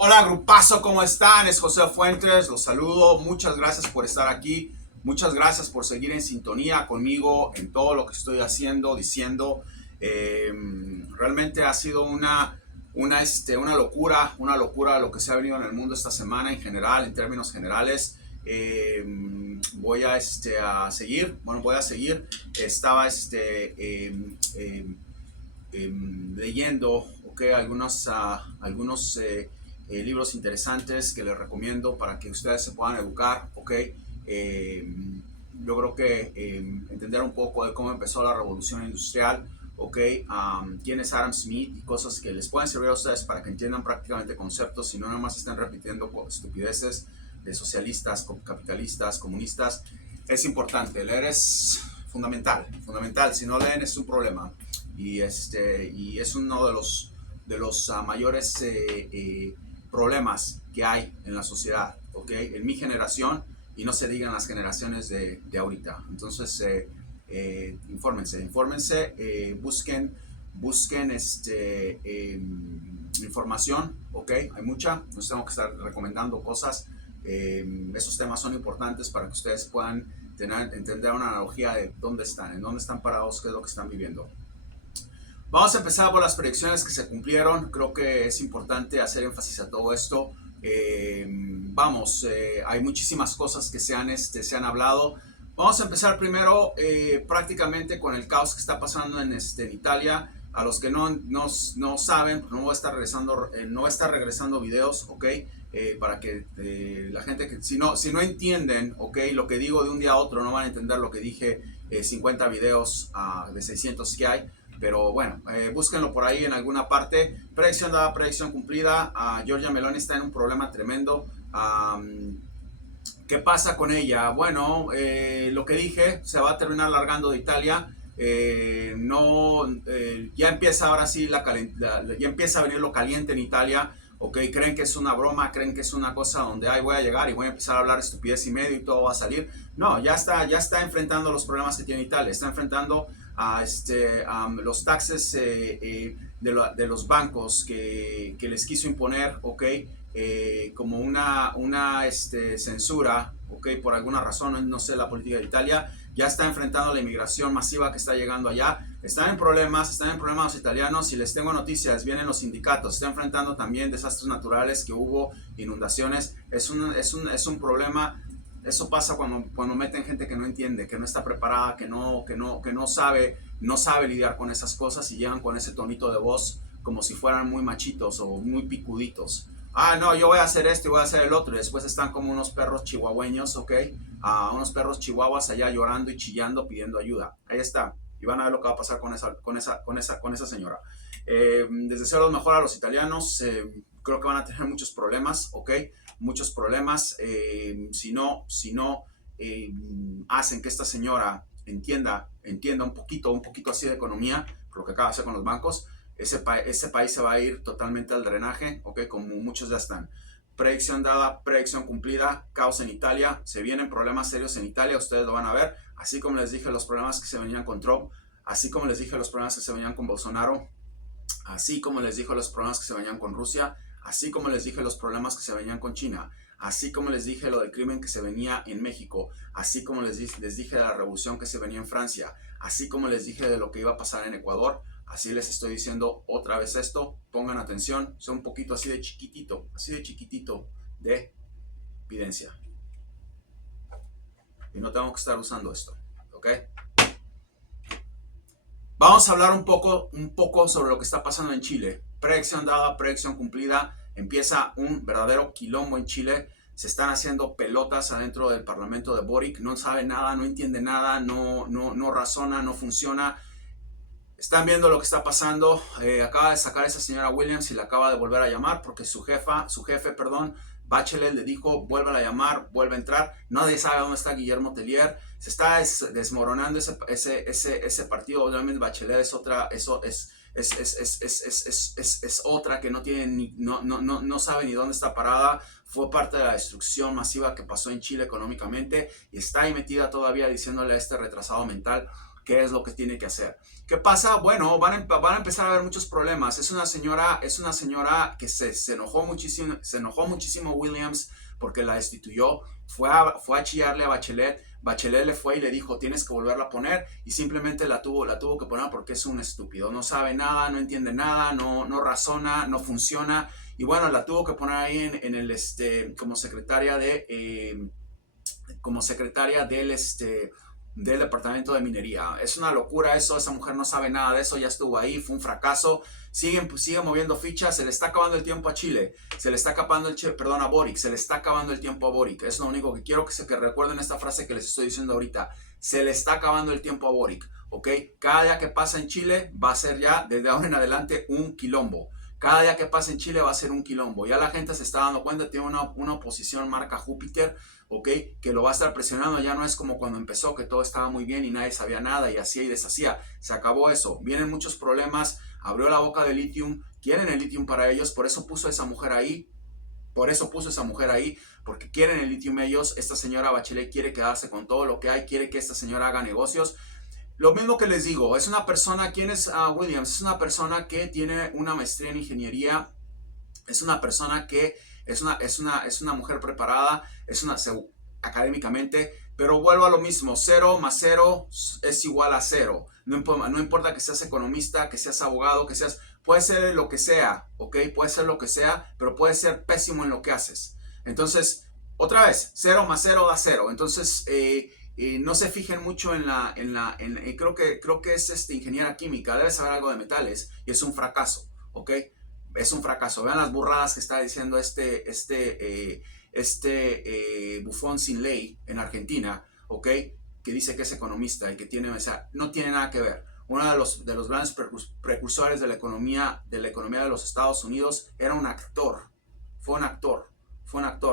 Hola grupazo, ¿cómo están? Es José Fuentes, los saludo, muchas gracias por estar aquí, muchas gracias por seguir en sintonía conmigo en todo lo que estoy haciendo, diciendo. Eh, Realmente ha sido una locura lo que se ha venido en el mundo esta semana en general, en términos generales. Voy a seguir, voy a seguir. Estaba leyendo algunos libros interesantes que les recomiendo para que ustedes se puedan educar. Eh, yo creo que entender un poco de cómo empezó la revolución industrial. Quién es Adam Smith y cosas que les pueden servir a ustedes para que entiendan prácticamente conceptos y no nada más estén repitiendo estupideces de socialistas, capitalistas, comunistas. Es importante, leer es fundamental. Si no leen es un problema y es uno de los mayores problemas que hay en la sociedad, en mi generación y no se digan las generaciones de ahorita. Entonces, infórmense, busquen información, hay mucha, no tengo que estar recomendando cosas. Esos temas son importantes para que ustedes puedan entender una analogía de en dónde están parados, qué es lo que están viviendo. Vamos a empezar por las predicciones que se cumplieron. Creo que es importante hacer énfasis a todo esto. Hay muchísimas cosas que se han hablado. Vamos a empezar primero prácticamente con el caos que está pasando en Italia. A los que no saben, no voy a estar regresando videos, para que la gente que si no entienden, lo que digo de un día a otro, no van a entender lo que dije 50 videos de 600 que hay. Pero bueno, búsquenlo por ahí en alguna parte. Predicción dada, predicción cumplida. Giorgia Meloni está en un problema tremendo. ¿Qué pasa con ella? Bueno, lo que dije, se va a terminar largando de Italia. Ya empieza ahora sí ya empieza a venir lo caliente en Italia. Creen que es una broma, creen que es una cosa donde voy a llegar y voy a empezar a hablar estupidez y medio y todo va a salir. No, ya está enfrentando los problemas que tiene Italia, está enfrentando a los taxes de los bancos que les quiso imponer, como una censura, por alguna razón, no sé, la política de Italia. Ya está enfrentando la inmigración masiva que está llegando allá. Están en problemas los italianos y les tengo noticias, vienen los sindicatos, está enfrentando también desastres naturales que hubo, inundaciones. Es un problema. Eso pasa cuando meten gente que no entiende, que no está preparada, que no sabe lidiar con esas cosas y llegan con ese tonito de voz como si fueran muy machitos o muy picuditos. No, yo voy a hacer esto y voy a hacer el otro. Y después están como unos perros chihuahueños, unos perros chihuahuas allá llorando y chillando, pidiendo ayuda. Ahí está. Y van a ver lo que va a pasar con esa señora. Les deseo lo mejor a los italianos. Creo que van a tener muchos problemas, muchos problemas. Si no hacen que esta señora entienda un poquito así de economía, lo que acaba de hacer con los bancos, ese país se va a ir totalmente al drenaje, como muchos ya están. Predicción dada, predicción cumplida, caos en Italia, se vienen problemas serios en Italia, ustedes lo van a ver, así como les dije los problemas que se venían con Trump, así como les dije los problemas que se venían con Bolsonaro, así como les dije los problemas que se venían con Rusia, así como les dije los problemas que se venían con China, así como les dije lo del crimen que se venía en México, así como les dije de la revolución que se venía en Francia, así como les dije de lo que iba a pasar en Ecuador. Así les estoy diciendo otra vez esto, pongan atención, sea un poquito así de chiquitito de evidencia. Y no tengo que estar usando esto, Vamos a hablar un poco sobre lo que está pasando en Chile. Predicción dada, predicción cumplida. Empieza un verdadero quilombo en Chile. Se están haciendo pelotas adentro del Parlamento de Boric. No sabe nada, no entiende nada, no razona, no funciona. Están viendo lo que está pasando. Acaba de sacar a esa señora Williams y la acaba de volver a llamar porque su jefe, Bachelet, le dijo: vuelve a llamar, vuelve a entrar. Nadie sabe dónde está Guillermo Tellier. Se está desmoronando ese partido. Obviamente Bachelet es otra, es otra que no sabe ni dónde está parada. Fue parte de la destrucción masiva que pasó en Chile económicamente y está ahí metida todavía diciéndole a este retrasado mental qué es lo que tiene que hacer. ¿Qué pasa? Bueno, van a empezar a haber muchos problemas. Es una señora que se enojó muchísimo Williams porque la destituyó. Fue a chillarle a Bachelet. Bachelet le fue y le dijo, tienes que volverla a poner, y simplemente la tuvo que poner porque es un estúpido. No sabe nada, no entiende nada, no razona, no funciona. Y bueno, la tuvo que poner ahí en el, como secretaria del Departamento de Minería. Es una locura eso, esa mujer no sabe nada de eso, ya estuvo ahí, fue un fracaso. Sigue moviendo fichas, se le está acabando el tiempo a Chile, se le está acabando a Boric, se le está acabando el tiempo a Boric. Es lo único que quiero que recuerden esta frase que les estoy diciendo ahorita. Se le está acabando el tiempo a Boric, ¿ok? Cada día que pasa en Chile va a ser ya, desde ahora en adelante, un quilombo. Cada día que pasa en Chile va a ser un quilombo. Ya la gente se está dando cuenta, tiene una oposición marca Júpiter, ¿ok? Que lo va a estar presionando. Ya no es como cuando empezó, que todo estaba muy bien y nadie sabía nada y hacía y deshacía. Se acabó eso. Vienen muchos problemas. Abrió la boca de lithium. Quieren el lithium para ellos. Por eso puso a esa mujer ahí. Porque quieren el lithium ellos. Esta señora Bachelet quiere quedarse con todo lo que hay. Quiere que esta señora haga negocios. Lo mismo que les digo, es una persona, ¿quién es Williams? Es una persona que tiene una maestría en ingeniería, es una persona que es una mujer preparada, académicamente, pero vuelvo a lo mismo, 0 más 0 es igual a 0. No importa que seas economista, que seas abogado, puede ser lo que sea, ¿ok? Puede ser lo que sea, pero puede ser pésimo en lo que haces. Entonces, otra vez, 0 más 0 da 0. Entonces, no se fijen mucho creo que es ingeniera química, debe saber algo de metales y es un fracaso, ¿ok? Es un fracaso. Vean las burradas que está diciendo bufón sin ley en Argentina, ¿ok? Que dice que es economista y que no tiene nada que ver. Uno de los grandes precursores de la economía de los Estados Unidos era un actor. Fue un actor,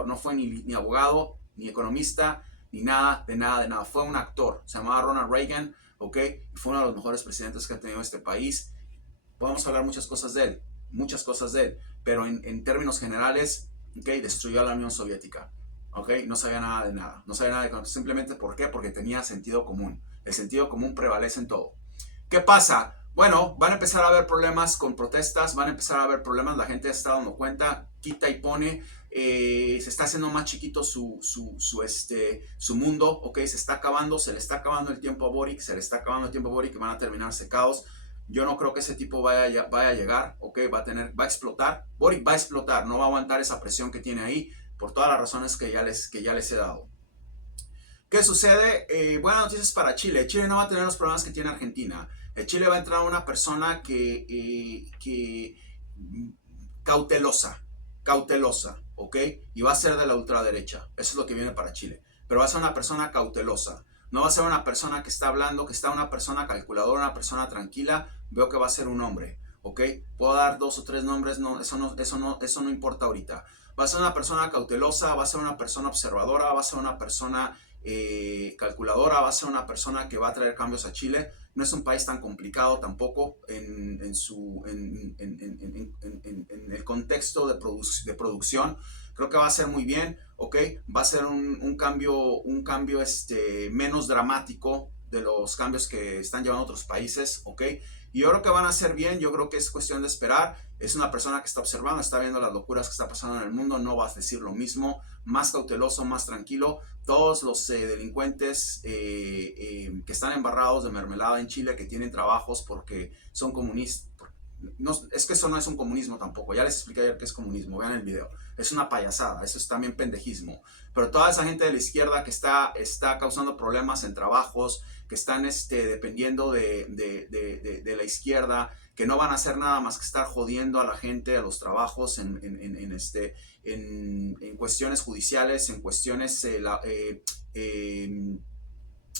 no fue ni abogado, ni economista, ni nada, de nada. Fue un actor, se llamaba Ronald Reagan, ¿ok? Y fue uno de los mejores presidentes que ha tenido este país. Podemos hablar muchas cosas de él, pero en términos generales, ¿ok? Destruyó a la Unión Soviética, ¿ok? No sabía nada de nada, simplemente ¿por qué? Porque tenía sentido común. El sentido común prevalece en todo. ¿Qué pasa? Bueno, van a empezar a haber problemas con protestas, van a empezar a haber problemas, la gente se está dando cuenta, quita y pone. Se está haciendo más chiquito su mundo, ¿ok? Se le está acabando el tiempo a Boric, y van a terminar secados. Yo no creo que ese tipo vaya a llegar, ¿ok? Va a explotar. Boric va a explotar, no va a aguantar esa presión que tiene ahí por todas las razones que ya les he dado. ¿Qué sucede? Buenas noticias para Chile. Chile no va a tener los problemas que tiene Argentina. Chile va a entrar una persona cautelosa, ¿ok? Y va a ser de la ultraderecha. Eso es lo que viene para Chile. Pero va a ser una persona cautelosa. No va a ser una persona que está hablando, una persona calculadora, una persona tranquila. Veo que va a ser un hombre, ¿ok? Puedo dar 2 o 3 nombres, eso no importa ahorita. Va a ser una persona cautelosa, va a ser una persona observadora, va a ser una persona calculadora, va a ser una persona que va a traer cambios a Chile. No es un país tan complicado tampoco en el contexto de producción. Creo que va a ser muy bien, ¿ok? Va a ser un cambio menos dramático de los cambios que están llevando otros países, ¿ok? Y yo creo que van a ser bien, yo creo que es cuestión de esperar. Es una persona que está observando, está viendo las locuras que está pasando en el mundo, no va a decir lo mismo, más cauteloso, más tranquilo. Todos los delincuentes que están embarrados de mermelada en Chile, que tienen trabajos porque son comunistas, no, es que eso no es un comunismo tampoco, ya les expliqué ayer qué es comunismo, vean el video, es una payasada, eso es también pendejismo, pero toda esa gente de la izquierda que está causando problemas en trabajos, que están dependiendo de la izquierda, que no van a hacer nada más que estar jodiendo a la gente, a los trabajos en cuestiones judiciales, en cuestiones,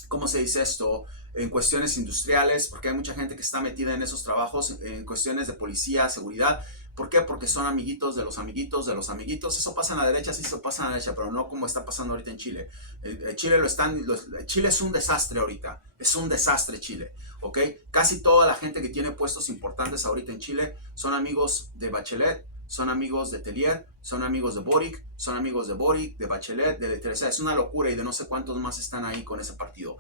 ¿cómo se dice esto? En cuestiones industriales, porque hay mucha gente que está metida en esos trabajos, en cuestiones de policía, seguridad. ¿Por qué? Porque son amiguitos de los amiguitos de los amiguitos. Eso pasa en la derecha, sí, eso pasa en la derecha, pero no como está pasando ahorita en Chile. Chile es un desastre ahorita, es un desastre Chile, ¿ok? Casi toda la gente que tiene puestos importantes ahorita en Chile son amigos de Bachelet, son amigos de Tellier, son amigos de Boric, de Bachelet, de Teresa. Es una locura y de no sé cuántos más están ahí con ese partido.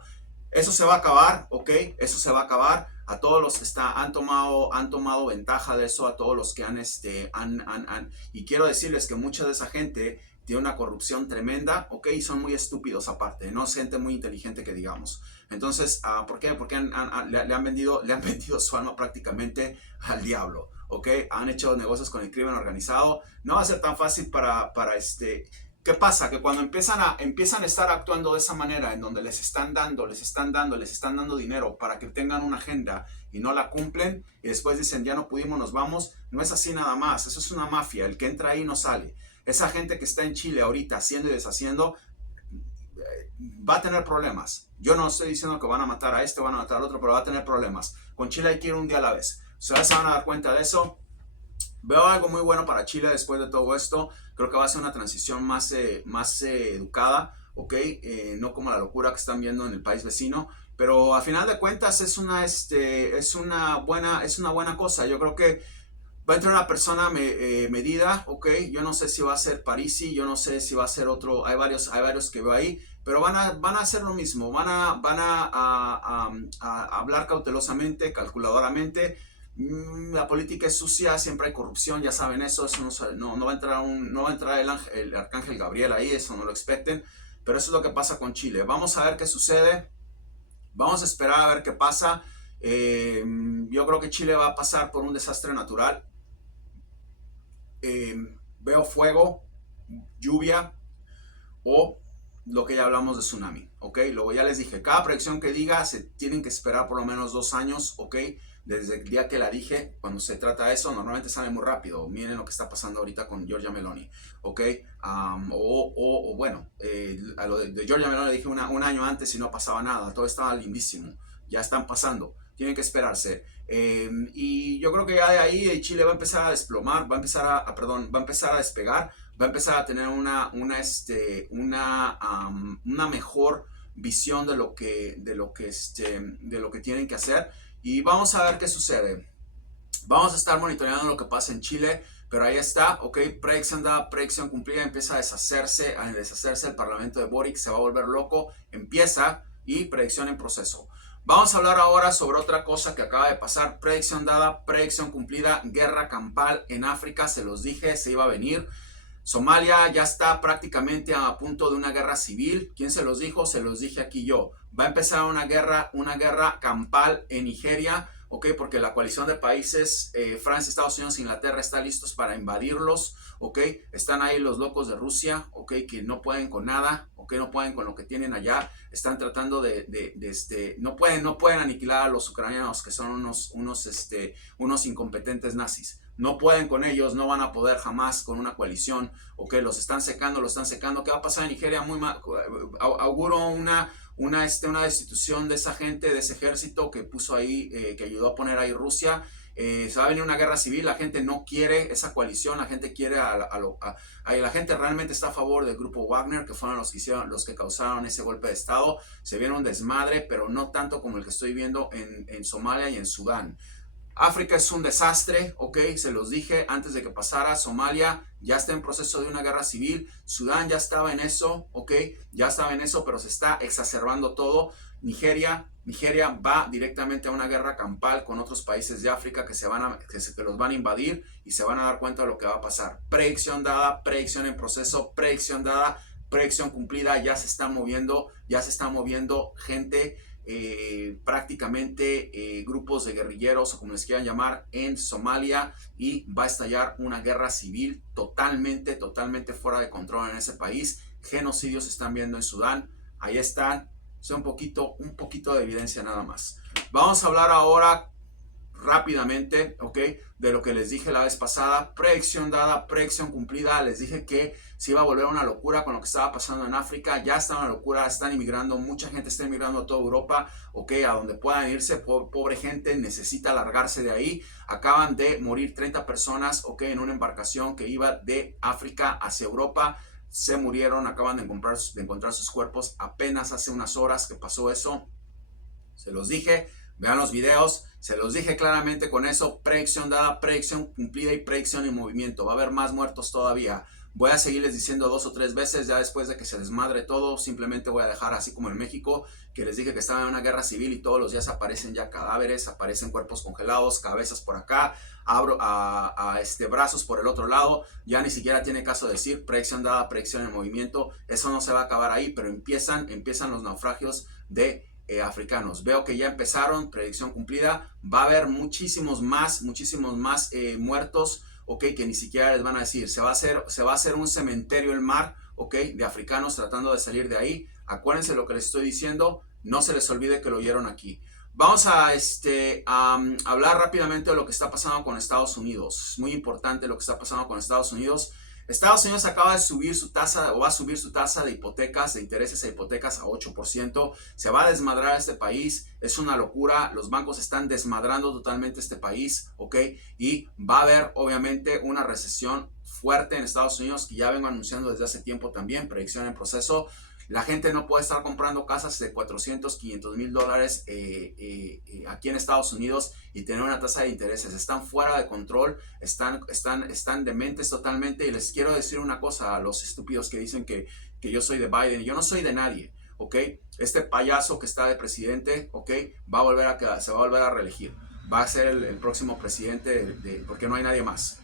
Eso se va a acabar, ¿ok? Eso se va a acabar. A todos los que han tomado ventaja de eso, a todos los que y quiero decirles que mucha de esa gente tiene una corrupción tremenda, ¿ok? Y son muy estúpidos aparte, no es gente muy inteligente que digamos. Entonces, ¿por qué? Porque le han vendido su alma prácticamente al diablo, ¿ok? Han hecho negocios con el crimen organizado. No va a ser tan fácil ¿qué pasa? Que cuando empiezan a estar actuando de esa manera, en donde les están dando dinero para que tengan una agenda y no la cumplen, y después dicen, ya no pudimos, nos vamos, no es así nada más, eso es una mafia, el que entra ahí no sale. Esa gente que está en Chile ahorita haciendo y deshaciendo, va a tener problemas. Yo no estoy diciendo que van a matar a este, van a matar al otro, pero va a tener problemas. Con Chile hay que ir un día a la vez. Ustedes se van a dar cuenta de eso. Veo algo muy bueno para Chile después de todo esto. Creo que va a ser una transición más educada, ¿ok? No como la locura que están viendo en el país vecino. Pero a final de cuentas es una buena cosa. Yo creo que va a entrar una persona medida, ¿ok? Yo no sé si va a ser Parisi, yo no sé si va a ser otro. Hay varios que veo ahí. Pero van a hacer lo mismo. Van a hablar cautelosamente, calculadoramente. La política es sucia, siempre hay corrupción, ya saben eso no va a entrar el arcángel Gabriel ahí, eso no lo expecten, pero eso es lo que pasa con Chile. Vamos a ver qué sucede, vamos a esperar a ver qué pasa. Yo creo que Chile va a pasar por un desastre natural. Veo fuego, lluvia o lo que ya hablamos de tsunami, ¿ok? Luego ya les dije, cada predicción que diga se tienen que esperar por lo menos 2 años, ¿ok? Desde el día que la dije, cuando se trata de eso, normalmente sale muy rápido. Miren lo que está pasando ahorita con Giorgia Meloni, ¿ok? Bueno, a lo de Giorgia Meloni le dije un año antes y no pasaba nada, todo estaba lindísimo. Ya están pasando, tienen que esperarse. Y yo creo que ya de ahí Chile va a empezar a desplomar, va a empezar a despegar, va a empezar a tener una mejor visión de lo que tienen que hacer. Y vamos a ver qué sucede. Vamos a estar monitoreando lo que pasa en Chile, pero ahí está, ok, predicción dada, predicción cumplida, empieza a deshacerse el Parlamento de Boric, se va a volver loco, empieza, y predicción en proceso. Vamos a hablar ahora sobre otra cosa que acaba de pasar, predicción dada, predicción cumplida, guerra campal en África, se los dije, se iba a venir. Somalia ya está prácticamente a punto de una guerra civil. ¿Quién se los dijo? Se los dije aquí yo. Va a empezar una guerra campal en Nigeria, ¿ok? Porque la coalición de países, Francia, Estados Unidos, Inglaterra, está listos para invadirlos, ¿ok? Están ahí los locos de Rusia, ¿ok? Que no pueden con nada, ¿ok? No pueden con lo que tienen allá. Están tratando no pueden aniquilar a los ucranianos, que son unos incompetentes nazis. No pueden con ellos, no van a poder jamás con una coalición, ¿ok? Los están secando. ¿Qué va a pasar en Nigeria? Muy mal. Auguro una destitución de esa gente, de ese ejército que puso ahí, que ayudó a poner ahí Rusia. Se va a venir una guerra civil, la gente no quiere esa coalición, la gente quiere la gente realmente está a favor del grupo Wagner, que fueron los que causaron ese golpe de estado. Se viene un desmadre, pero no tanto como el que estoy viendo en Somalia y en Sudán. África es un desastre, ok, se los dije antes de que pasara. Somalia ya está en proceso de una guerra civil. Sudán ya estaba en eso, ok, ya estaba en eso, pero se está exacerbando todo. Nigeria va directamente a una guerra campal con otros países de África que los van a invadir y se van a dar cuenta de lo que va a pasar. Predicción dada, predicción en proceso, predicción dada, predicción cumplida. Ya se está moviendo gente. Prácticamente grupos de guerrilleros o como les quieran llamar en Somalia, y va a estallar una guerra civil totalmente fuera de control en ese país. Genocidios se están viendo en Sudán, ahí están, un poquito de evidencia nada más. Vamos a hablar ahora rápidamente, ok, de lo que les dije la vez pasada, predicción dada, predicción cumplida. Les dije que se iba a volver una locura con lo que estaba pasando en África. Ya está una locura, están inmigrando, mucha gente está inmigrando a toda Europa, ok, a donde puedan irse. Pobre gente necesita largarse de ahí. Acaban de morir 30 personas, ok, en una embarcación que iba de África hacia Europa. Se murieron, acaban de encontrar sus cuerpos apenas hace unas horas que pasó eso. Se los dije, vean los videos, se los dije claramente con eso. Predicción dada, predicción cumplida y predicción en movimiento. Va a haber más muertos todavía. Voy a seguirles diciendo 2 o 3 veces, ya después de que se desmadre todo, simplemente voy a dejar así como en México, que les dije que estaba en una guerra civil y todos los días aparecen ya cadáveres, aparecen cuerpos congelados, cabezas por acá, abro brazos por el otro lado, ya ni siquiera tiene caso decir, predicción dada, predicción en movimiento, eso no se va a acabar ahí, pero empiezan los naufragios de africanos. Veo que ya empezaron, predicción cumplida, va a haber muchísimos más muertos, ok, que ni siquiera les van a decir, se va a hacer un cementerio el mar, ok, de africanos tratando de salir de ahí. Acuérdense lo que les estoy diciendo, no se les olvide que lo oyeron aquí. Vamos a hablar rápidamente de lo que está pasando con Estados Unidos. Es muy importante lo que está pasando con Estados Unidos. Estados Unidos acaba de subir su tasa, o va a subir su tasa de hipotecas, de intereses e hipotecas a 8%. Se va a desmadrar este país. Es una locura. Los bancos están desmadrando totalmente este país, ¿ok? Y va a haber, obviamente, una recesión fuerte en Estados Unidos, que ya vengo anunciando desde hace tiempo también, predicción en proceso. La gente no puede estar comprando casas de 400, 500 mil dólares aquí en Estados Unidos y tener una tasa de intereses. Están fuera de control, están dementes totalmente. Y les quiero decir una cosa a los estúpidos que dicen que yo soy de Biden. Yo no soy de nadie, ¿ok? Este payaso que está de presidente, ¿ok? Se va a volver a reelegir. Va a ser el próximo presidente porque no hay nadie más,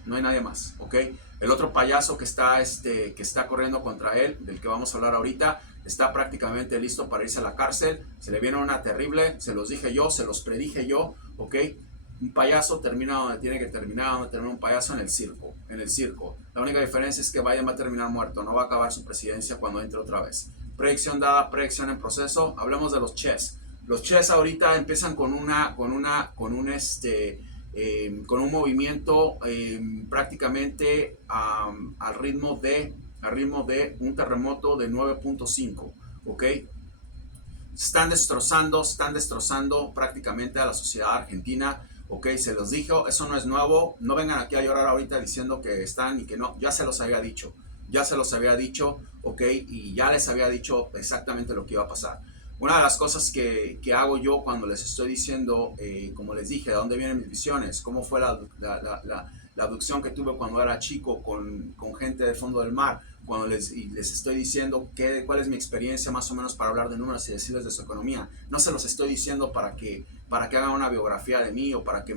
¿ok? El otro payaso que está corriendo contra él, del que vamos a hablar ahorita, está prácticamente listo para irse a la cárcel. Se le viene una terrible, se los dije yo, se los predije yo, ¿ok? Un payaso termina donde tiene que terminar, donde termina un payaso, en el circo. La única diferencia es que Biden va a terminar muerto, no va a acabar su presidencia cuando entre otra vez. Predicción dada, predicción en proceso. Hablemos de los chess. Los chess ahorita empiezan con un movimiento prácticamente al ritmo de un terremoto de 9.5, ¿ok? Están destrozando prácticamente a la sociedad argentina, ¿ok? Se los dijo, eso no es nuevo, no vengan aquí a llorar ahorita diciendo que están y que no, ya se los había dicho, ¿ok? Y ya les había dicho exactamente lo que iba a pasar. Una de las cosas que hago yo cuando les estoy diciendo, como les dije, de dónde vienen mis visiones, cómo fue la abducción que tuve cuando era chico con gente del fondo del mar, cuando les estoy diciendo cuál es mi experiencia más o menos para hablar de números y decirles de su economía. No se los estoy diciendo para que hagan una biografía de mí o para que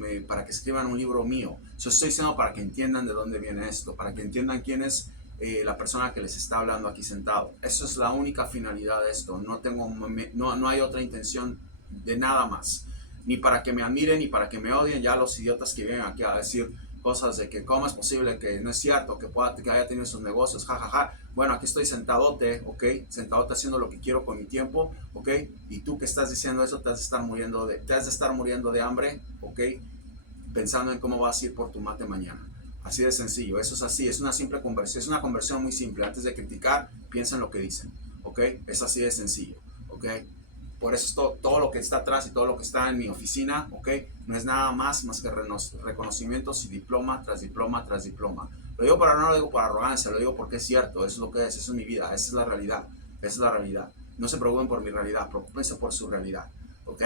escriban un libro mío. Yo estoy diciendo para que entiendan de dónde viene esto, para que entiendan quién es la persona que les está hablando aquí sentado. Eso es la única finalidad de esto. No hay otra intención de nada más. Ni para que me admiren, ni para que me odien. Ya los idiotas que vienen aquí a decir cosas de que cómo es posible, que no es cierto, que haya tenido sus negocios, jajaja. Bueno, aquí estoy sentadote, ¿ok? Sentadote haciendo lo que quiero con mi tiempo, ¿ok? Y tú que estás diciendo eso, te has de estar muriendo de hambre, ¿ok? Pensando en cómo vas a ir por tu mate mañana. Así de sencillo, eso es así, es una simple conversión, es una conversión muy simple. Antes de criticar, piensa en lo que dicen, ¿ok? Es así de sencillo, ¿ok? Por eso todo lo que está atrás y todo lo que está en mi oficina, ¿ok? No es nada más que reconocimientos y diploma tras diploma tras diploma. No lo digo por arrogancia, lo digo porque es cierto, eso es lo que es, eso es mi vida, esa es la realidad, No se preocupen por mi realidad, preocupense por su realidad, ¿ok?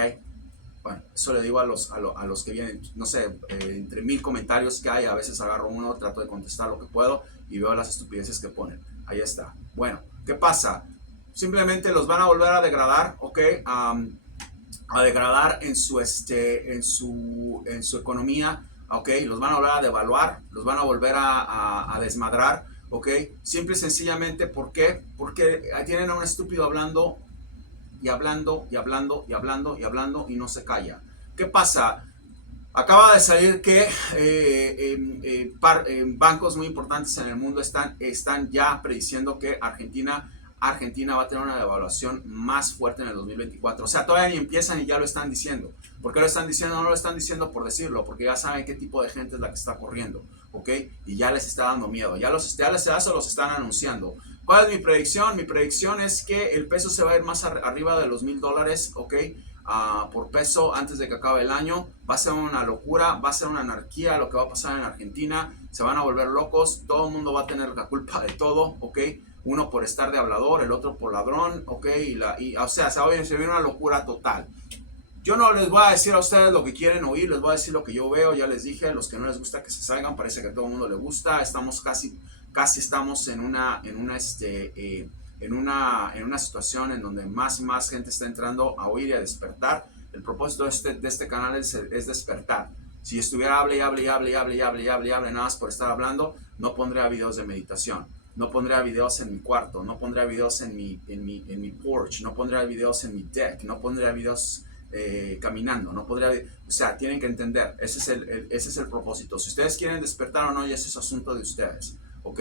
Bueno, eso le digo a los que vienen, no sé, entre 1000 comentarios que hay, a veces agarro uno, trato de contestar lo que puedo y veo las estupideces que ponen. Ahí está. Bueno, ¿qué pasa? Simplemente los van a volver a degradar, ¿ok? A degradar en su economía, ¿ok? Los van a volver a devaluar, los van a volver a desmadrar, ¿ok? Simple y sencillamente, ¿por qué? Porque tienen a un estúpido hablando y hablando y no se calla. ¿Qué pasa? Acaba de salir que bancos muy importantes en el mundo están ya prediciendo que Argentina va a tener una devaluación más fuerte en el 2024. O sea, todavía ni empiezan y ya lo están diciendo. ¿Por qué lo están diciendo? No lo están diciendo por decirlo, porque ya saben qué tipo de gente es la que está corriendo, ¿ok? Y ya les está dando miedo, ya se los están anunciando. ¿Cuál es mi predicción? Mi predicción es que el peso se va a ir más arriba de los $1000, ¿ok? Por peso antes de que acabe el año. Va a ser una locura, va a ser una anarquía lo que va a pasar en Argentina. Se van a volver locos, todo el mundo va a tener la culpa de todo, ¿ok? Uno por estar de hablador, el otro por ladrón, ¿ok? O sea, se viene una locura total. Yo no les voy a decir a ustedes lo que quieren oír, les voy a decir lo que yo veo. Ya les dije, los que no les gusta que se salgan, parece que a todo el mundo le gusta. Estamos casi casi estamos en una situación en donde más y más gente está entrando a oír y a despertar. El propósito de este canal es despertar. Si estuviera hable nada más por estar hablando, no pondría videos de meditación, no pondría videos en mi cuarto, no pondría videos en mi porch, no pondría videos en mi deck, no pondría videos caminando, no podría, o sea, tienen que entender, ese es el propósito. Si ustedes quieren despertar o no, ya ese es asunto de ustedes, ¿ok?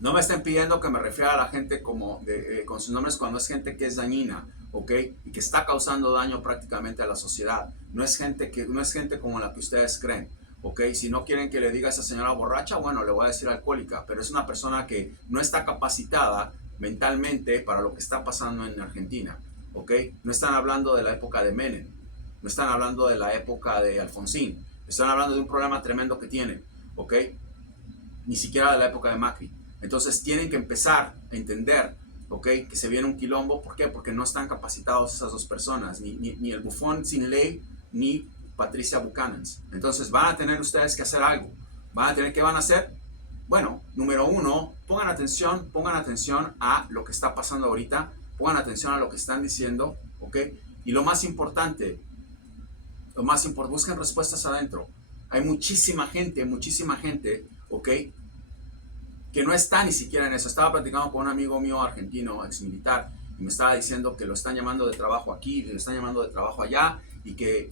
No me estén pidiendo que me refiera a la gente con sus nombres cuando es gente que es dañina, ¿ok? Y que está causando daño prácticamente a la sociedad. No es gente como la que ustedes creen, ¿ok? Si no quieren que le diga a esa señora borracha, bueno, le voy a decir alcohólica, pero es una persona que no está capacitada mentalmente para lo que está pasando en Argentina, ¿ok? No están hablando de la época de Menem, no están hablando de la época de Alfonsín, están hablando de un problema tremendo que tienen, ¿ok? Ni siquiera de la época de Macri. Entonces tienen que empezar a entender, ¿ok? Que se viene un quilombo. ¿Por qué? Porque no están capacitados esas dos personas, ni el bufón sin ley, ni Patricia Buchanan. Entonces van a tener ustedes que hacer algo. ¿Qué van a hacer? Bueno, número uno, pongan atención a lo que está pasando ahorita, pongan atención a lo que están diciendo, ¿ok? Y lo más importante, busquen respuestas adentro. Hay muchísima gente, ¿ok? Que no está ni siquiera en eso. Estaba platicando con un amigo mío argentino, ex militar, y me estaba diciendo que lo están llamando de trabajo aquí, lo están llamando de trabajo allá, y que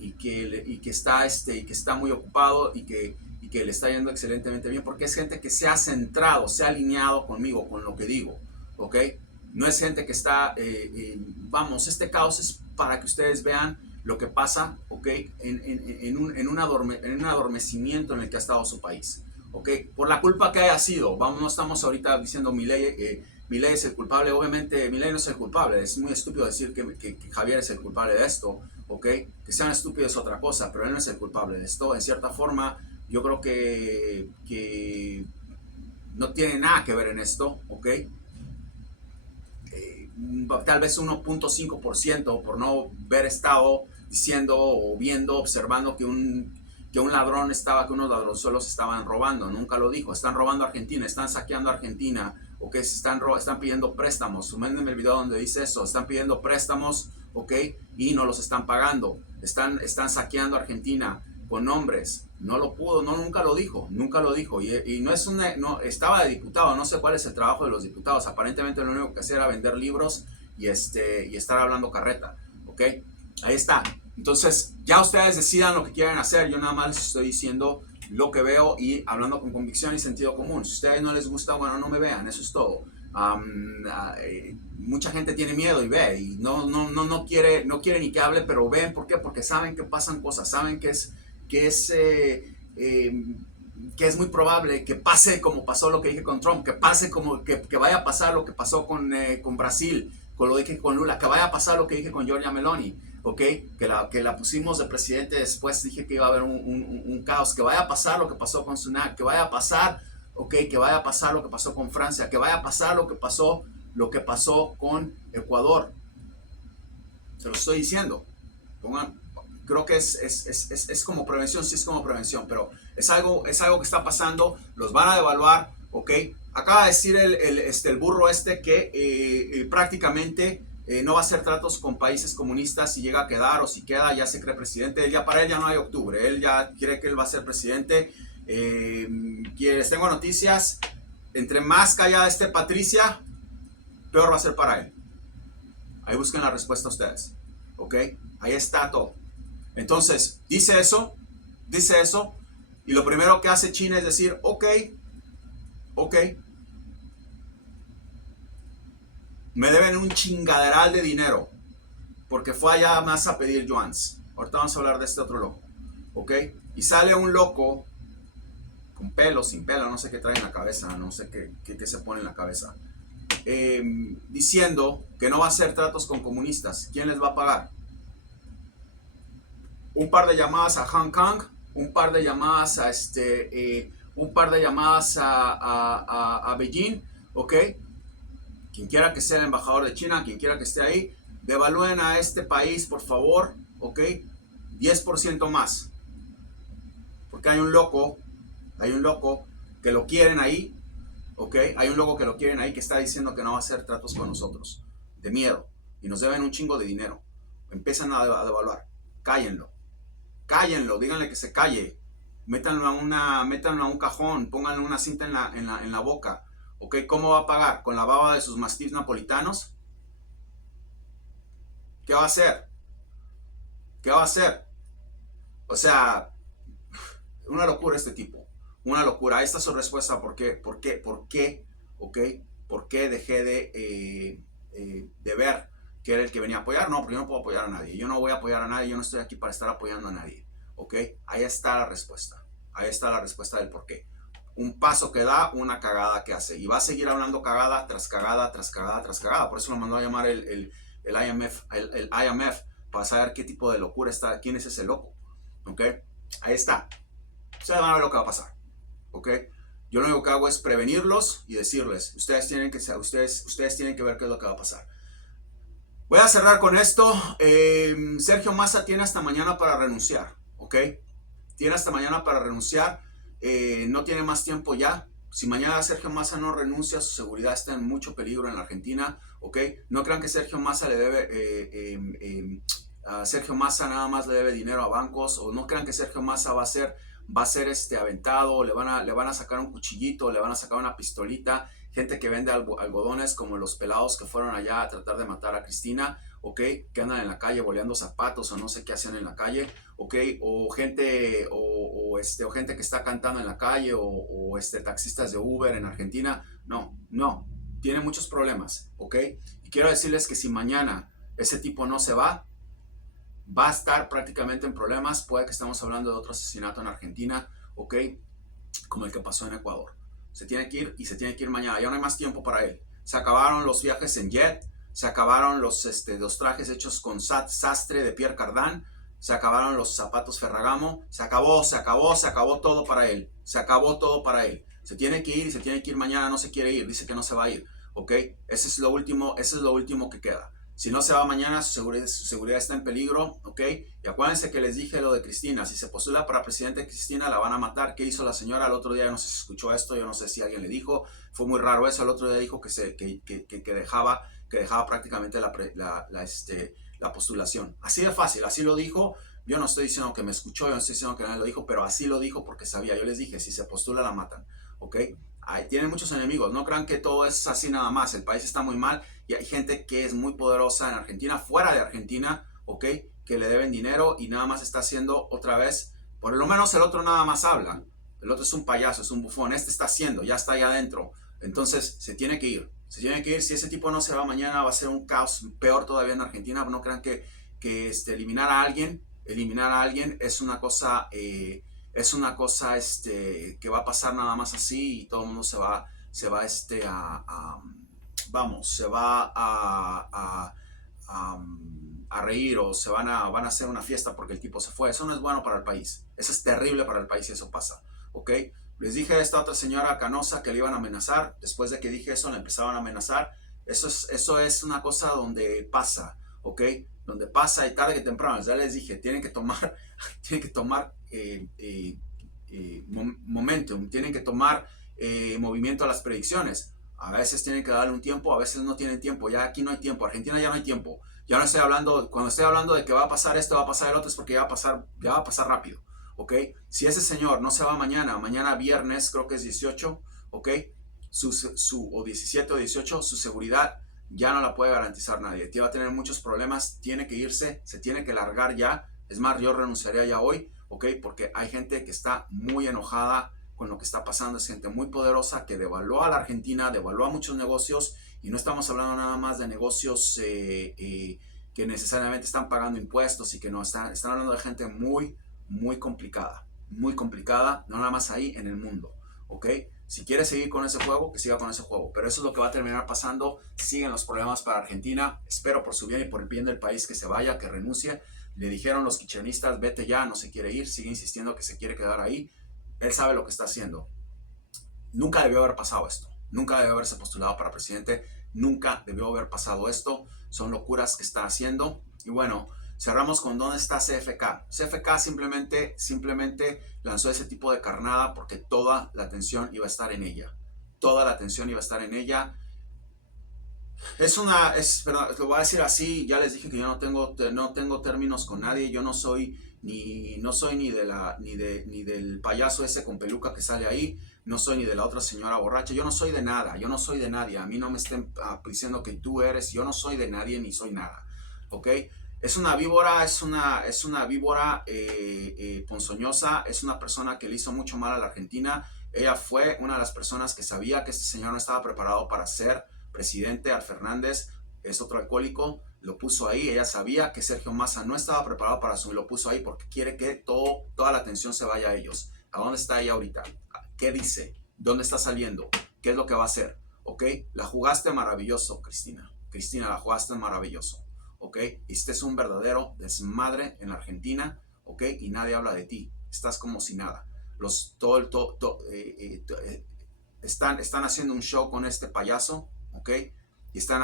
está muy ocupado y que le está yendo excelentemente bien, porque es gente que se ha centrado, se ha alineado conmigo, con lo que digo, ¿ok? No es gente que está, vamos, este caos es para que ustedes vean lo que pasa, ¿ok? En un adormecimiento en el que ha estado su país. ¿Ok? Por la culpa que haya sido, vamos, no estamos ahorita diciendo Milei es el culpable. Obviamente Milei no es el culpable, es muy estúpido decir que Javier es el culpable de esto, ¿ok? Que sean estúpidos es otra cosa, pero él no es el culpable de esto. En cierta forma, yo creo que no tiene nada que ver en esto, ¿ok? Tal vez 1.5% por no haber estado diciendo o viendo, observando que unos ladronzuelos estaban robando. Nunca lo dijo. Están robando Argentina, están saqueando Argentina, ok, están pidiendo préstamos. Mándenme el video donde dice eso. Están pidiendo préstamos, ok, y no los están pagando. Están saqueando Argentina con nombres. Nunca lo dijo. Y no estaba de diputado, no sé cuál es el trabajo de los diputados. Aparentemente lo único que hacía era vender libros y estar hablando carreta, ¿ok? Ahí está. Entonces, ya ustedes decidan lo que quieren hacer. Yo nada más les estoy diciendo lo que veo y hablando con convicción y sentido común. Si a ustedes no les gusta, bueno, no me vean, eso es todo. Mucha gente tiene miedo y ve y no quiere ni que hable, pero ven. ¿Por qué? Porque saben que pasan cosas, saben que es muy probable que pase como pasó lo que dije con Trump, que pase que vaya a pasar lo que pasó con Brasil, con lo que dije con Lula, que vaya a pasar lo que dije con Giorgia Meloni, ¿ok? Que la pusimos de presidente, después dije que iba a haber un caos, que vaya a pasar lo que pasó con Sunak, que vaya a pasar, ¿ok? Que vaya a pasar lo que pasó con Francia, que vaya a pasar lo que pasó con Ecuador. Se lo estoy diciendo. Creo que es como prevención, sí es como prevención, pero es algo que está pasando, los van a devaluar, ¿ok? Acaba de decir el burro que prácticamente no va a hacer tratos con países comunistas si llega a quedar o si queda, ya se cree presidente. Para él ya no hay octubre, él ya quiere que él va a ser presidente. Les tengo noticias, entre más callada esté Patricia, peor va a ser para él. Ahí busquen la respuesta ustedes, ¿ok? Ahí está todo. Entonces, dice eso, y lo primero que hace China es decir, ok, me deben un chingaderal de dinero, porque fue allá más a pedir yuans. Ahorita vamos a hablar de este otro loco, ok, y sale un loco, con pelo, sin pelo, no sé qué trae en la cabeza, no sé qué se pone en la cabeza, diciendo que no va a hacer tratos con comunistas. ¿Quién les va a pagar? Un par de llamadas a Hong Kong, un par de llamadas a Beijing, ¿ok? Quien quiera que sea el embajador de China, quien quiera que esté ahí, devalúen a este país, por favor, ¿ok? 10% más. Porque hay un loco que lo quieren ahí, ¿ok? Hay un loco que lo quieren ahí que está diciendo que no va a hacer tratos con nosotros, de miedo, y nos deben un chingo de dinero. Empiezan a devaluar. Cállenlo, cállenlo, díganle que se calle. Métanlo a un cajón, pónganle una cinta en la boca. ¿Ok? ¿Cómo va a pagar? ¿Con la baba de sus mastíes napolitanos? ¿Qué va a hacer? ¿Qué va a hacer? O sea, una locura este tipo. Una locura. Esta es su respuesta. ¿Por qué? ¿Por qué? ¿Por qué? ¿Ok? ¿Por qué dejé de ver que era el que venía a apoyar? No, porque yo no puedo apoyar a nadie. Yo no voy a apoyar a nadie. Yo no estoy aquí para estar apoyando a nadie. ¿Ok? Ahí está la respuesta. Ahí está la respuesta del por qué. Un paso que da, una cagada que hace. Y va a seguir hablando cagada tras cagada, tras cagada, tras cagada. Por eso lo mandó a llamar el IMF para saber qué tipo de locura está, quién es ese loco. ¿Ok? Ahí está. Ustedes van a ver lo que va a pasar. ¿Ok? Yo lo único que hago es prevenirlos y decirles, ustedes tienen que ver qué es lo que va a pasar. Voy a cerrar con esto. Sergio Massa tiene hasta mañana para renunciar. ¿Ok? Tiene hasta mañana para renunciar. No tiene más tiempo ya. Si mañana Sergio Massa no renuncia, su seguridad está en mucho peligro en la Argentina. ¿Ok? No crean que Sergio Massa le debe... a Sergio Massa nada más le debe dinero a bancos, o no crean que Sergio Massa va a ser aventado, le van a sacar un cuchillito, le van a sacar una pistolita, gente que vende algodones como los pelados que fueron allá a tratar de matar a Cristina, ¿ok? Que andan en la calle boleando zapatos o no sé qué hacen en la calle, ¿ok? O gente, o gente que está cantando en la calle, o taxistas de Uber en Argentina. No, tiene muchos problemas, ¿ok? Y quiero decirles que si mañana ese tipo no se va a estar prácticamente en problemas. Puede que estemos hablando de otro asesinato en Argentina, ¿ok? Como el que pasó en Ecuador. Se tiene que ir y se tiene que ir mañana. Ya no hay más tiempo para él. Se acabaron los viajes en jet, se acabaron los trajes hechos con sastre de Pierre Cardin, se acabaron los zapatos Ferragamo, se acabó todo para él. Se acabó todo para él. Se tiene que ir y se tiene que ir mañana, no se quiere ir, dice que no se va a ir, ¿ok? Ese es lo último que queda. Si no se va mañana, su seguridad está en peligro, ¿ok? Y acuérdense que les dije lo de Cristina. Si se postula para presidente Cristina, la van a matar. ¿Qué hizo la señora? El otro día, no sé si escuchó esto, yo no sé si alguien le dijo. Fue muy raro eso. El otro día dijo que dejaba prácticamente la postulación. Así de fácil, así lo dijo. Yo no estoy diciendo que me escuchó, yo no estoy diciendo que nadie lo dijo, pero así lo dijo porque sabía. Yo les dije, si se postula, la matan, ¿ok? Tienen muchos enemigos. No crean que todo es así nada más. El país está muy mal. Y hay gente que es muy poderosa en Argentina, fuera de Argentina, ¿ok? Que le deben dinero y nada más está haciendo otra vez, por lo menos el otro nada más habla. El otro es un payaso, es un bufón. Este está haciendo, ya está ahí adentro. Entonces se tiene que ir. Se tiene que ir. Si ese tipo no se va mañana, va a ser un caos peor todavía en Argentina. No crean que eliminar a alguien es una cosa, que va a pasar nada más así y todo el mundo se va a reír, o van a hacer una fiesta porque el tipo se fue. Eso no es bueno para el país. Eso es terrible para el país si eso pasa, ¿ok? Les dije a esta otra señora Canosa que le iban a amenazar. Después de que dije eso, le empezaron a amenazar. Eso es una cosa donde pasa, ¿ok? Donde pasa y tarde que temprano. Ya les dije, tienen que tomar momentum, tienen que tomar movimiento a las predicciones. A veces tienen que darle un tiempo, a veces no tienen tiempo. Ya aquí no hay tiempo. Argentina ya no hay tiempo. Ya no estoy hablando, cuando estoy hablando de que va a pasar esto, va a pasar el otro, es porque ya va a pasar rápido, ¿ok? Si ese señor no se va mañana viernes, creo que es 18, ¿ok? O 17 o 18, su seguridad ya no la puede garantizar nadie. Va a tener muchos problemas, tiene que irse, se tiene que largar ya. Es más, yo renunciaría ya hoy, ¿ok? Porque hay gente que está muy enojada con lo que está pasando. Es gente muy poderosa que devaluó a la Argentina, devaluó a muchos negocios, y no estamos hablando nada más de negocios que necesariamente están pagando impuestos y que no están hablando de gente muy complicada, no nada más ahí, en el mundo, ¿ok? Si quiere seguir con ese juego, que siga con ese juego, pero eso es lo que va a terminar pasando. Siguen los problemas para Argentina. Espero por su bien y por el bien del país que se vaya, que renuncie. Le dijeron los kirchneristas, vete ya, no se quiere ir, sigue insistiendo que se quiere quedar ahí. Él sabe lo que está haciendo. Nunca debió haber pasado esto. Nunca debió haberse postulado para presidente. Nunca debió haber pasado esto. Son locuras que está haciendo. Y bueno, cerramos con dónde está CFK. CFK simplemente lanzó ese tipo de carnada porque toda la atención iba a estar en ella. toda la atención iba a estar en ella. Pero lo voy a decir así, ya les dije que yo no tengo términos con nadie, yo no soy ni del payaso ese con peluca que sale ahí, no soy ni de la otra señora borracha, yo no soy de nada, yo no soy de nadie, a mí no me estén diciendo que tú eres, yo no soy de nadie ni soy nada, ¿ok? Es una víbora, es una víbora ponzoñosa, es una persona que le hizo mucho mal a la Argentina. Ella fue una de las personas que sabía que este señor no estaba preparado para ser presidente. Al Fernández es otro alcohólico, lo puso ahí. Ella sabía que Sergio Massa no estaba preparado para asumir, lo puso ahí porque quiere que toda la atención se vaya a ellos. ¿A dónde está ella ahorita? ¿Qué dice? ¿Dónde está saliendo? ¿Qué es lo que va a hacer? ¿Ok? La jugaste maravilloso, Cristina. Cristina, la jugaste maravilloso. ¿Ok? Este es un verdadero desmadre en la Argentina, ¿ok? Y nadie habla de ti. Estás como si nada. Están haciendo un show con este payaso, ¿ok? Y están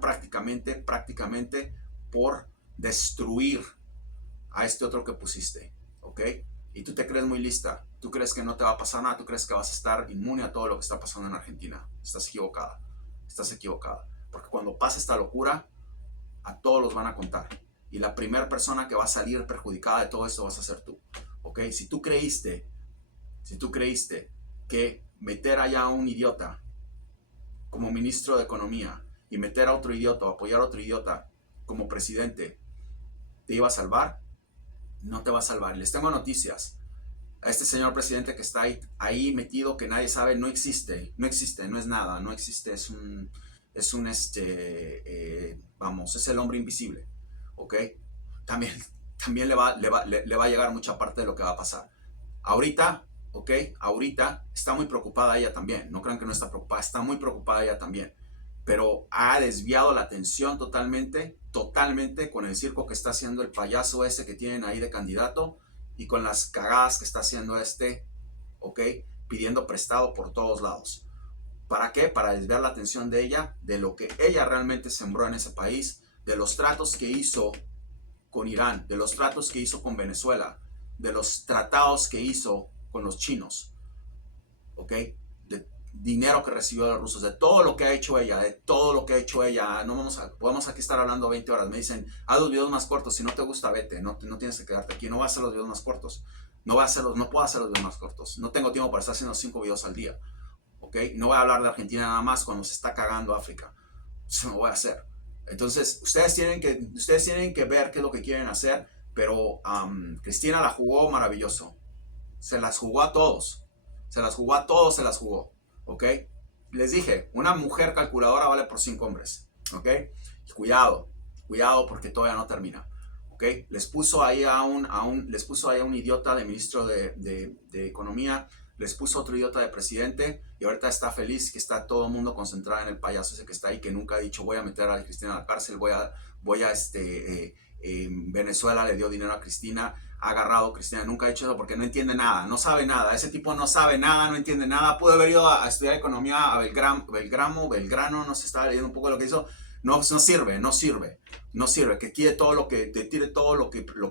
prácticamente por destruir a este otro que pusiste, ¿ok? Y tú te crees muy lista, tú crees que no te va a pasar nada, tú crees que vas a estar inmune a todo lo que está pasando en Argentina. Estás equivocada, porque cuando pase esta locura, a todos los van a contar. Y la primera persona que va a salir perjudicada de todo esto vas a ser tú, ¿ok? Si tú creíste que meter allá a un idiota como ministro de Economía y meter a otro idiota o apoyar a otro idiota como presidente te iba a salvar, no te va a salvar. Y les tengo noticias. A este señor presidente que está ahí metido, que nadie sabe, no existe, no es nada, no existe, es el hombre invisible, ¿ok? También le va a llegar mucha parte de lo que va a pasar. Ahorita, ¿ok? Ahorita está muy preocupada ella también, no crean que no está preocupada, está muy preocupada ella también, pero ha desviado la atención totalmente con el circo que está haciendo el payaso ese que tienen ahí de candidato y con las cagadas que está haciendo ¿ok? Pidiendo prestado por todos lados. ¿Para qué? Para desviar la atención de ella, de lo que ella realmente sembró en ese país, de los tratos que hizo con Irán, de los tratos que hizo con Venezuela, de los tratados que hizo con los chinos, ¿ok? De dinero que recibió de los rusos, de todo lo que ha hecho ella, No podemos aquí estar hablando 20 horas. Me dicen, haz los videos más cortos, si no te gusta, vete, no tienes que quedarte aquí, no voy a hacer los videos más cortos, no puedo hacer los videos más cortos, no tengo tiempo para estar haciendo 5 videos al día, ¿ok? No voy a hablar de Argentina nada más cuando se está cagando África, eso no voy a hacer. Entonces, ustedes tienen que ver qué es lo que quieren hacer, pero Cristina la jugó maravilloso. Se las jugó a todos. Se las jugó. ¿Ok? Les dije, una mujer calculadora vale por 5 hombres. ¿Ok? Y cuidado porque todavía no termina. ¿Ok? Les puso ahí a un idiota de ministro de Economía, les puso otro idiota de presidente y ahorita está feliz que está todo el mundo concentrado en el payaso ese que está ahí, que nunca ha dicho voy a meter a Cristina a la cárcel, Venezuela le dio dinero a Cristina, ha agarrado a Cristina, nunca ha dicho eso porque no entiende nada, no sabe nada, ese tipo no sabe nada, no entiende nada. Pudo haber ido a estudiar economía a Belgrano, no se estaba leyendo un poco lo que hizo. No sirve, que tire todo lo que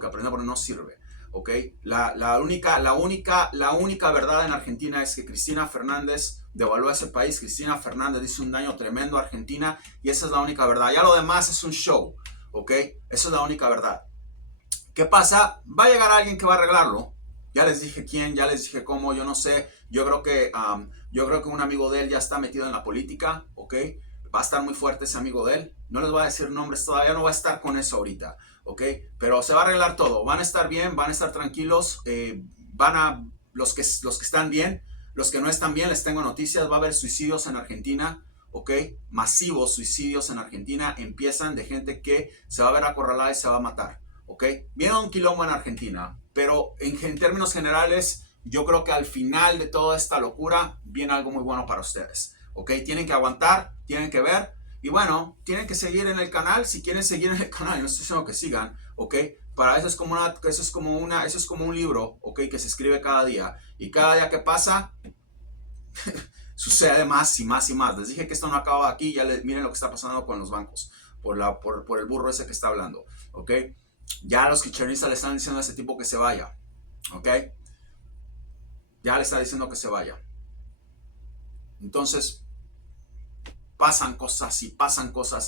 aprendió, pero no sirve. ¿Ok? La única verdad en Argentina es que Cristina Fernández devaluó ese país. Cristina Fernández hizo un daño tremendo a Argentina y esa es la única verdad. Ya lo demás es un show, ¿ok? Esa es la única verdad. ¿Qué pasa? Va a llegar alguien que va a arreglarlo. Ya les dije quién, ya les dije cómo, yo no sé. Yo creo que un amigo de él ya está metido en la política, ¿ok? Va a estar muy fuerte ese amigo de él. No les voy a decir nombres todavía, no va a estar con eso ahorita, ¿ok? Pero se va a arreglar todo. Van a estar bien, van a estar tranquilos. Los que están bien, los que no están bien, les tengo noticias. Va a haber suicidios en Argentina, ¿ok? Masivos suicidios en Argentina. Empiezan de gente que se va a ver acorralada y se va a matar, ¿ok? Viene un quilombo en Argentina, pero en términos generales, yo creo que al final de toda esta locura viene algo muy bueno para ustedes, ¿ok? Tienen que aguantar, tienen que ver, y bueno, tienen que seguir en el canal. Si quieren seguir en el canal, no estoy diciendo que sigan, ¿ok? Para eso es como un libro, ¿ok? Que se escribe cada día, y cada día que pasa sucede más y más y más. Les dije que esto no acaba aquí. Miren lo que está pasando con los bancos por el burro ese que está hablando, ¿ok? Ya los kirchneristas le están diciendo a ese tipo que se vaya, ¿ok? Ya le está diciendo que se vaya. Entonces, pasan cosas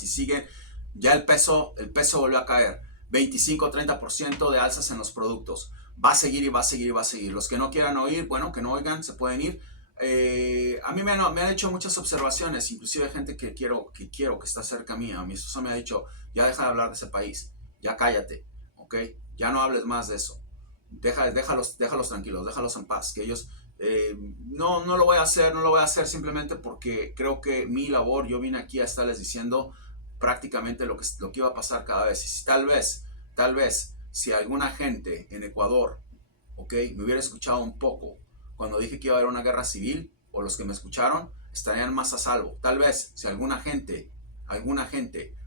y sigue. Ya el peso volvió a caer. 25-30% de alzas en los productos. Va a seguir y va a seguir y va a seguir. Los que no quieran oír, bueno, que no oigan, se pueden ir. A mí me han hecho muchas observaciones, inclusive gente que quiero que está cerca mía. Mi esposa me ha dicho, ya deja de hablar de ese país, ya cállate, ¿ok? Ya no hables más de eso. Déjalos tranquilos, déjalos en paz, que ellos... no lo voy a hacer, no lo voy a hacer simplemente porque creo que mi labor, yo vine aquí a estarles diciendo prácticamente lo que iba a pasar cada vez. Y si tal vez, si alguna gente en Ecuador, ok, me hubiera escuchado un poco cuando dije que iba a haber una guerra civil, o los que me escucharon estarían más a salvo. Tal vez, si alguna gente,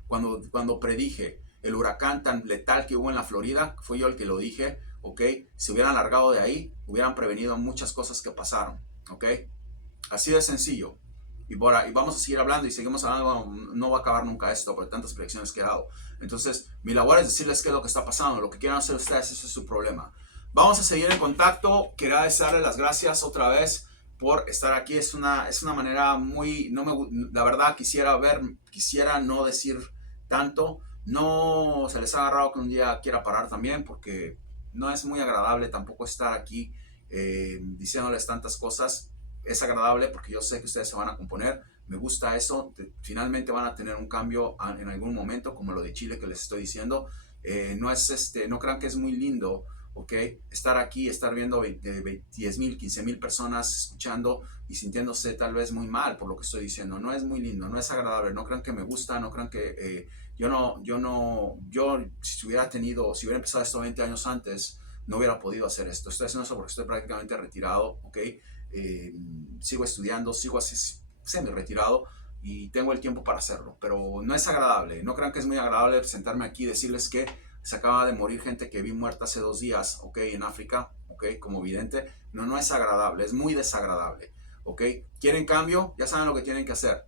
cuando predije el huracán tan letal que hubo en la Florida, fui yo el que lo dije, ok, se hubieran largado de ahí, hubieran prevenido muchas cosas que pasaron, ok. Así de sencillo. Y vamos a seguir hablando y seguimos hablando, no va a acabar nunca esto por tantas predicciones que he dado. Entonces, mi labor es decirles qué es lo que está pasando, lo que quieran hacer ustedes, ese es su problema. Vamos a seguir en contacto. Quería darle las gracias otra vez por estar aquí. Es una manera muy, la verdad quisiera no decir tanto. No se les ha agarrado que un día quiera parar también, porque no es muy agradable tampoco estar aquí diciéndoles tantas cosas. Es agradable porque yo sé que ustedes se van a componer. Me gusta eso. Finalmente van a tener un cambio en algún momento, como lo de Chile que les estoy diciendo. No crean que es muy lindo, ¿ok? Estar aquí, estar viendo 10,000, 15,000 personas escuchando y sintiéndose tal vez muy mal por lo que estoy diciendo. No es muy lindo, no es agradable. No crean que me gusta, no crean que si hubiera empezado esto 20 años antes, no hubiera podido hacer esto. Estoy haciendo eso porque estoy prácticamente retirado, ¿ok? Sigo estudiando, sigo así semi retirado y tengo el tiempo para hacerlo, pero no es agradable. No crean que es muy agradable sentarme aquí y decirles que se acaba de morir gente que vi muerta hace 2 días, ok, en África, ok, como vidente. No es agradable, es muy desagradable, ok. ¿Quieren cambio? Ya saben lo que tienen que hacer.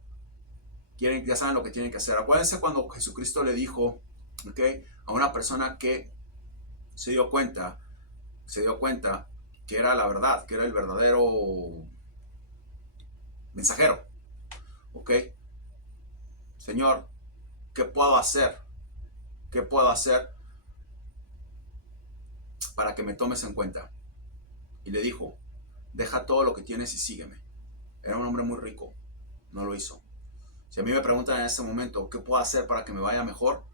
Ya saben lo que tienen que hacer. Acuérdense cuando Jesucristo le dijo, ok, a una persona que se dio cuenta que era la verdad, que era el verdadero mensajero, ¿ok? Señor, ¿qué puedo hacer? ¿Qué puedo hacer para que me tomes en cuenta? Y le dijo, deja todo lo que tienes y sígueme. Era un hombre muy rico, no lo hizo. Si a mí me preguntan en este momento, ¿qué puedo hacer para que me vaya mejor?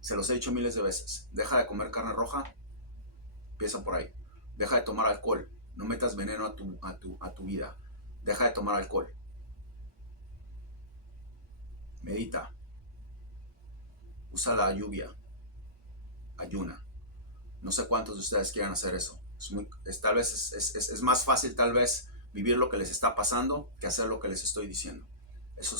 Se los he dicho miles de veces. Deja de comer carne roja, empieza por ahí. Deja de tomar alcohol, no metas veneno a tu vida. Deja de tomar alcohol. Medita. Usa la lluvia. Ayuna. No sé cuántos de ustedes quieran hacer eso. Tal vez es más fácil tal vez vivir lo que les está pasando que hacer lo que les estoy diciendo. Eso